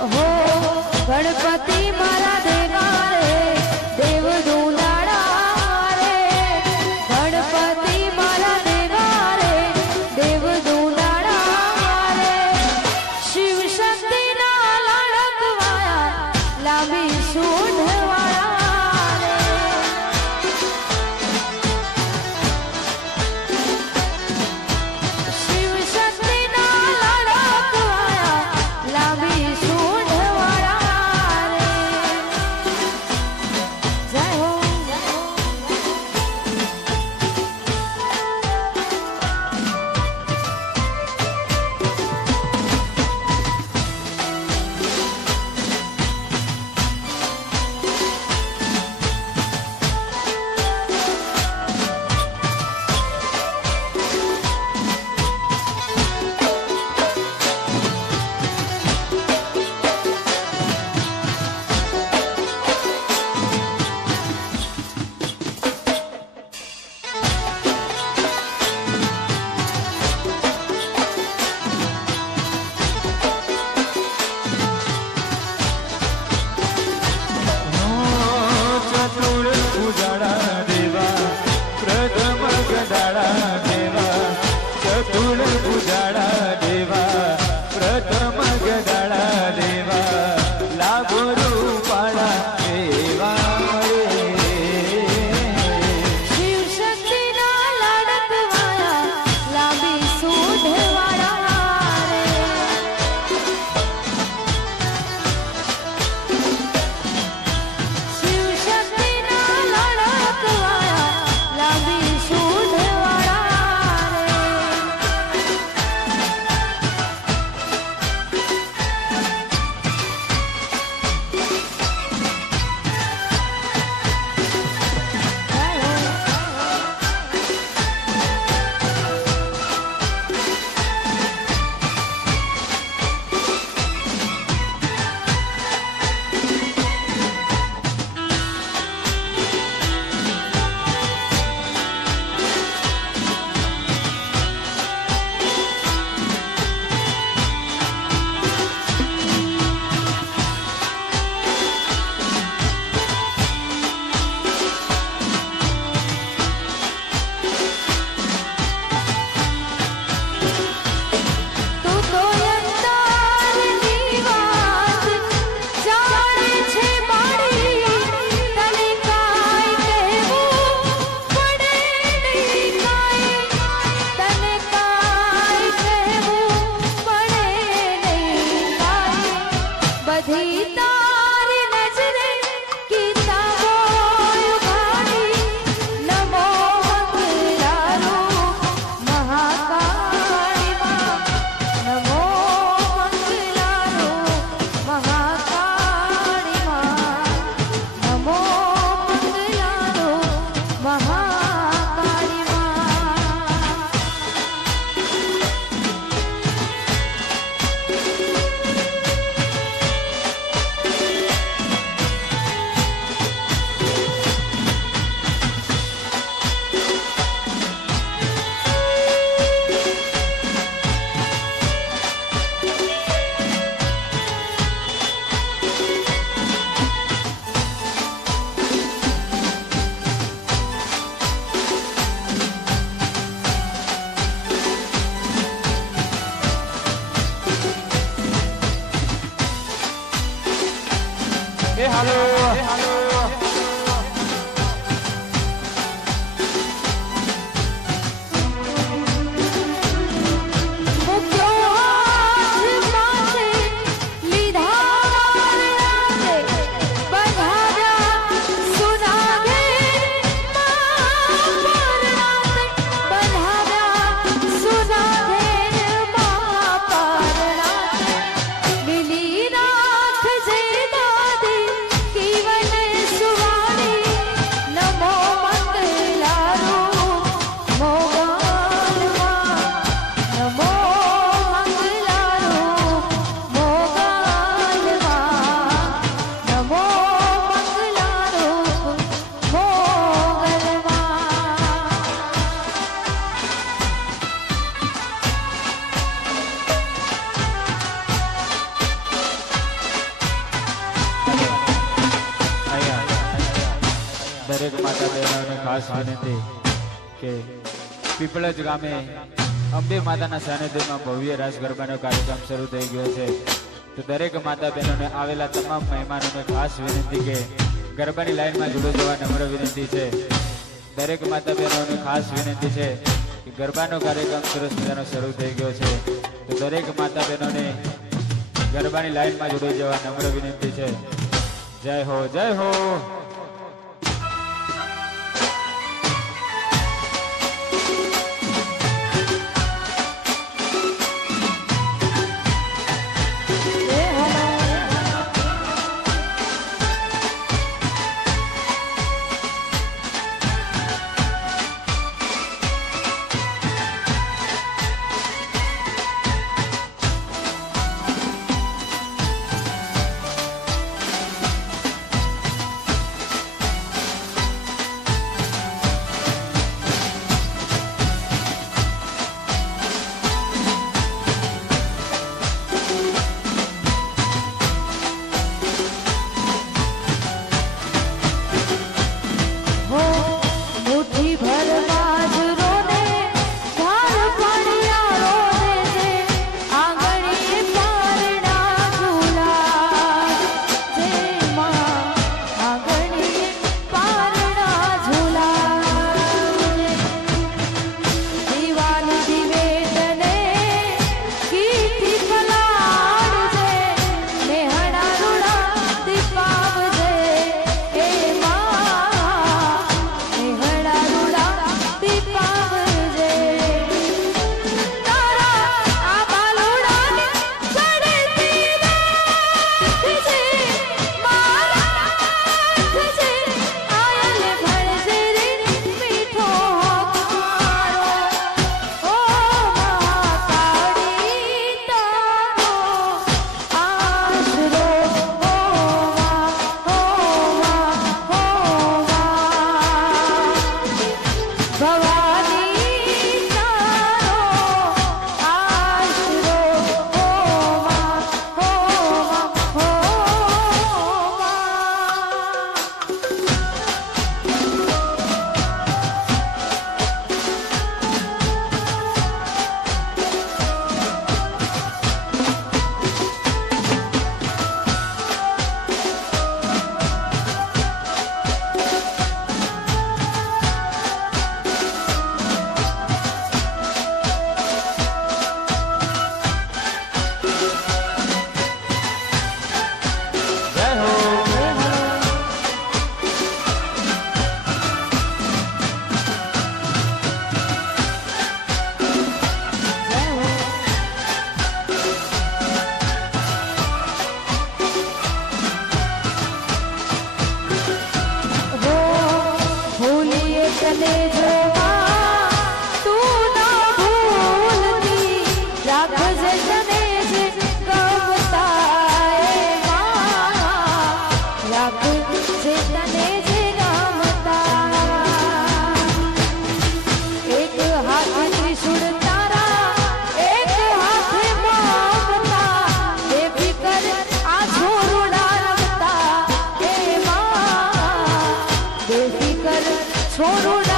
हो गणपति मारा देवा रे देव दुलारा रे गणपति मारा देवा रे देव दुलारा रे शिव शक्ति ना लड़कवाया लांबी सूंढ वाला रे शिव शक्ति ना लड़कवाया लांबी सूंढ वाला रे जय हो ચતુર ઉજાડા દેવા પ્રથમ ગદાડા દેવા ચતુર ઉજાડા દેવા પ્રથમ ગદાડા દેવા લાભો રૂપાળા દેવા शिव शक्ति ना लड़कवाया लांबी सूंढ वाला रे शिव शक्ति ना लड़कवाया लांबी सूंढ वाला रे તું તો અંતરની વાત જાણે છે મારી તને કાંઈ કહેવું પડે નહીં કાંઈ તને કાંઈ કહેવું પડે નહીં કાંઈ બધી તારી નજરે કિતાબો ઉઘાડી નમો મંગલારૂપ મહાકાળી માં નમો મંગલારૂપ મહાકાળી માં નમો મંગલારૂપ મહાકાળી માં એ હાલો મુક્યો હાથ માથે લીધા રાતે બંધાવ્યા સુનાગે માં પરણાતે બંધાવ્યા સુનાગે માં પરણાતે લીલી રાખ જે દાદી કીવને દરેક માતા બહેનોને ખાસ વિનંતી કે પીપળજ ગામે અંબે માતાના સાનિધ્યમાં ભવ્ય રાસ ગરબાનો કાર્યક્રમ શરૂ થઈ ગયો છે. તો દરેક માતા બહેનોને આવેલા તમામ મહેમાનોને ખાસ વિનંતી કે ગરબાની લાઈનમાં જોડી જવા નમ્ર વિનંતી છે. દરેક માતા બહેનોને ખાસ વિનંતી છે કે ગરબાનો કાર્યક્રમ સરસ મજાનો શરૂ થઈ ગયો છે. તો દરેક માતા બહેનોને ગરબાની લાઈનમાં જોડી જવા નમ્ર વિનંતી છે. જય હો, જય હો. छोड़ो